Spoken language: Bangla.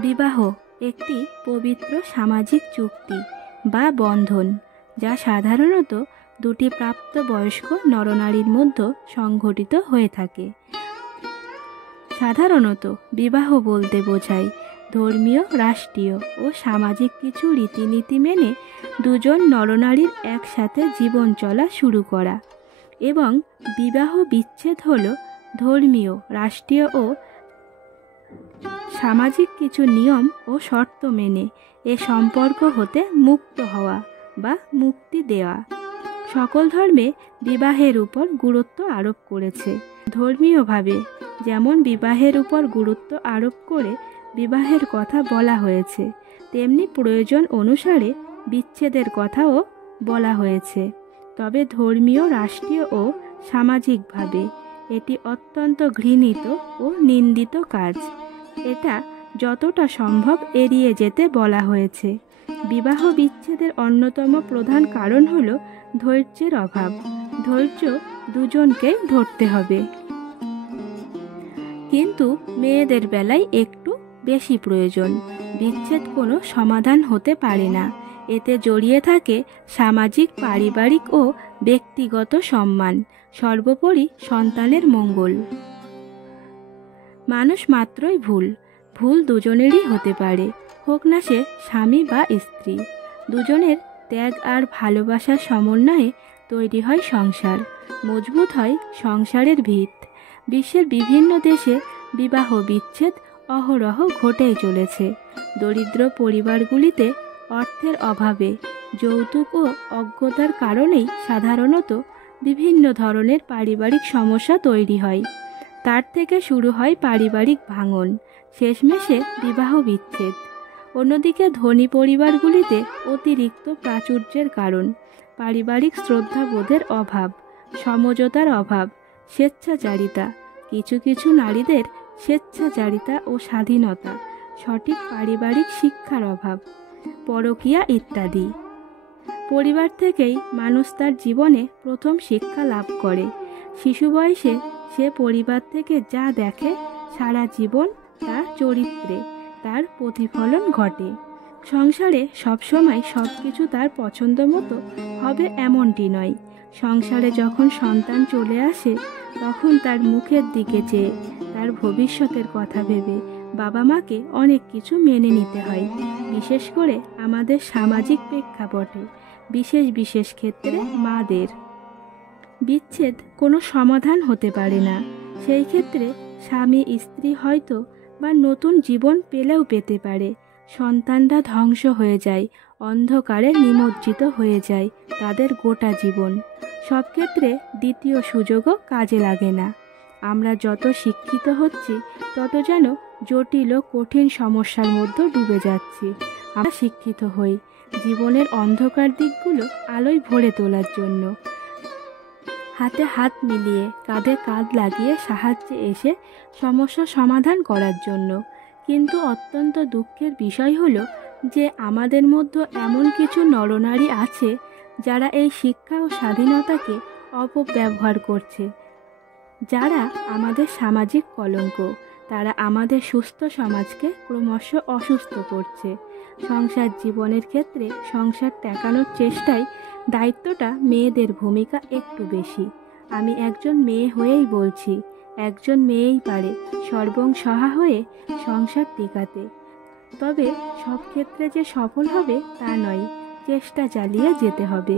বিবাহ একটি পবিত্র সামাজিক চুক্তি বা বন্ধন, যা সাধারণত দুটি প্রাপ্তবয়স্ক নরনারীর মধ্যে সংঘটিত হয়ে থাকে। সাধারণত বিবাহ বলতে বোঝায় ধর্মীয়, রাষ্ট্রীয় ও সামাজিক কিছু রীতিনীতি মেনে দুজন নরনারীর একসাথে জীবন চলা শুরু করা, এবং বিবাহ বিচ্ছেদ হল ধর্মীয়, রাষ্ট্রীয় ও সামাজিক কিছু নিয়ম ও শর্ত মেনে এ সম্পর্ক হতে মুক্ত হওয়া বা মুক্তি দেওয়া। সকল ধর্মে বিবাহের উপর গুরুত্ব আরোপ করেছে। ধর্মীয়ভাবে যেমন বিবাহের উপর গুরুত্ব আরোপ করে বিবাহের কথা বলা হয়েছে, তেমনি প্রয়োজন অনুসারে বিচ্ছেদের কথাও বলা হয়েছে। তবে ধর্মীয়, রাষ্ট্রীয় ও সামাজিকভাবে এটি অত্যন্ত ঘৃণিত ও নিন্দিত কাজ। এটা যতটা সম্ভব এড়িয়ে যেতে বলা হয়েছে। বিবাহ বিচ্ছেদের অন্যতম প্রধান কারণ হল ধৈর্যের অভাব। ধৈর্য দুজনকেই ধরতে হবে, কিন্তু মেয়েদের বেলায় একটু বেশি প্রয়োজন। বিচ্ছেদ কোনো সমাধান হতে পারে না। এতে জড়িয়ে থাকে সামাজিক, পারিবারিক ও ব্যক্তিগত সম্মান, সর্বোপরি সন্তানের মঙ্গল। মানুষ মাত্রই ভুল। ভুল দুজনেরই হতে পারে, হোক না সে স্বামী বা স্ত্রী। দুজনের ত্যাগ আর ভালোবাসার সমন্বয়ে তৈরি হয় সংসার, মজবুত হয় সংসারের ভিত। বিশ্বের বিভিন্ন দেশে বিবাহ বিচ্ছেদ অহরহ ঘটেই চলেছে। দরিদ্র পরিবারগুলিতে অর্থের অভাবে, যৌতুক ও অজ্ঞতার কারণেই সাধারণত বিভিন্ন ধরনের পারিবারিক সমস্যা তৈরি হয়। তার থেকে শুরু হয় পারিবারিক ভাঙন, শেষমেশে বিবাহ বিচ্ছেদ। অন্যদিকে ধনী পরিবারগুলিতে অতিরিক্ত প্রাচুর্যের কারণ, পারিবারিক শ্রদ্ধাবোধের অভাব, সমঝোতার অভাব, স্বেচ্ছাচারিতা, কিছু কিছু নারীদের স্বেচ্ছাচারিতা ও স্বাধীনতা, সঠিক পারিবারিক শিক্ষার অভাব, পরকীয়া ইত্যাদি। পরিবার থেকেই মানুষ তার জীবনে প্রথম শিক্ষা লাভ করে। শিশু বয়সে সে পরিবার থেকে যা দেখে, সারা জীবন তার চরিত্রে তার প্রতিফলন ঘটে। সংসারে সবসময় সব কিছু তার পছন্দ মতো হবে এমনটি নয়। সংসারে যখন সন্তান চলে আসে, তখন তার মুখের দিকে চেয়ে, তার ভবিষ্যতের কথা ভেবে বাবা মাকে অনেক কিছু মেনে নিতে হয়। বিশেষ করে আমাদের সামাজিক প্রেক্ষাপটে, বিশেষ বিশেষ ক্ষেত্রে মাদের। বিচ্ছেদ কোনো সমাধান হতে পারে না। সেই ক্ষেত্রে স্বামী স্ত্রী হয়তো বা নতুন জীবন পেলেও পেতে পারে। সন্তানরা ধ্বংস হয়ে যায়, অন্ধকারে নিমজ্জিত হয়ে যায় তাদের গোটা জীবন। সব ক্ষেত্রে দ্বিতীয় সুযোগও কাজে লাগে না। আমরা যত শিক্ষিত হচ্ছি, তত যেন জটিল ও কঠিন সমস্যার মধ্যে ডুবে যাচ্ছি। আমরা শিক্ষিত হই জীবনের অন্ধকার দিকগুলো আলোয় ভরে তোলার জন্য, হাতে হাত মিলিয়ে, কাঁধে কাঁধ লাগিয়ে সাহায্যে এসে সমস্যা সমাধান করার জন্য। কিন্তু অত্যন্ত দুঃখের বিষয় হলো যে আমাদের মধ্যে এমন কিছু নরনারী আছে যারা এই শিক্ষা ও স্বাধীনতাকে অপব্যবহার করছে, যারা আমাদের সামাজিক কলঙ্ক। তারা আমাদের সুস্থ সমাজকে ক্রমশ অসুস্থ করছে। সংসার জীবনের ক্ষেত্রে সংসার টেকানোর চেষ্টায় দায়িত্বটা মেয়েদের ভূমিকা একটু বেশি। আমি একজন মেয়ে হয়েই বলছি, একজন মেয়েই পারে সর্বংসহা হয়ে সংসার টিকাতে। তবে সব ক্ষেত্রে যে সফল হবে তা নয়, চেষ্টা চালিয়ে যেতে হবে।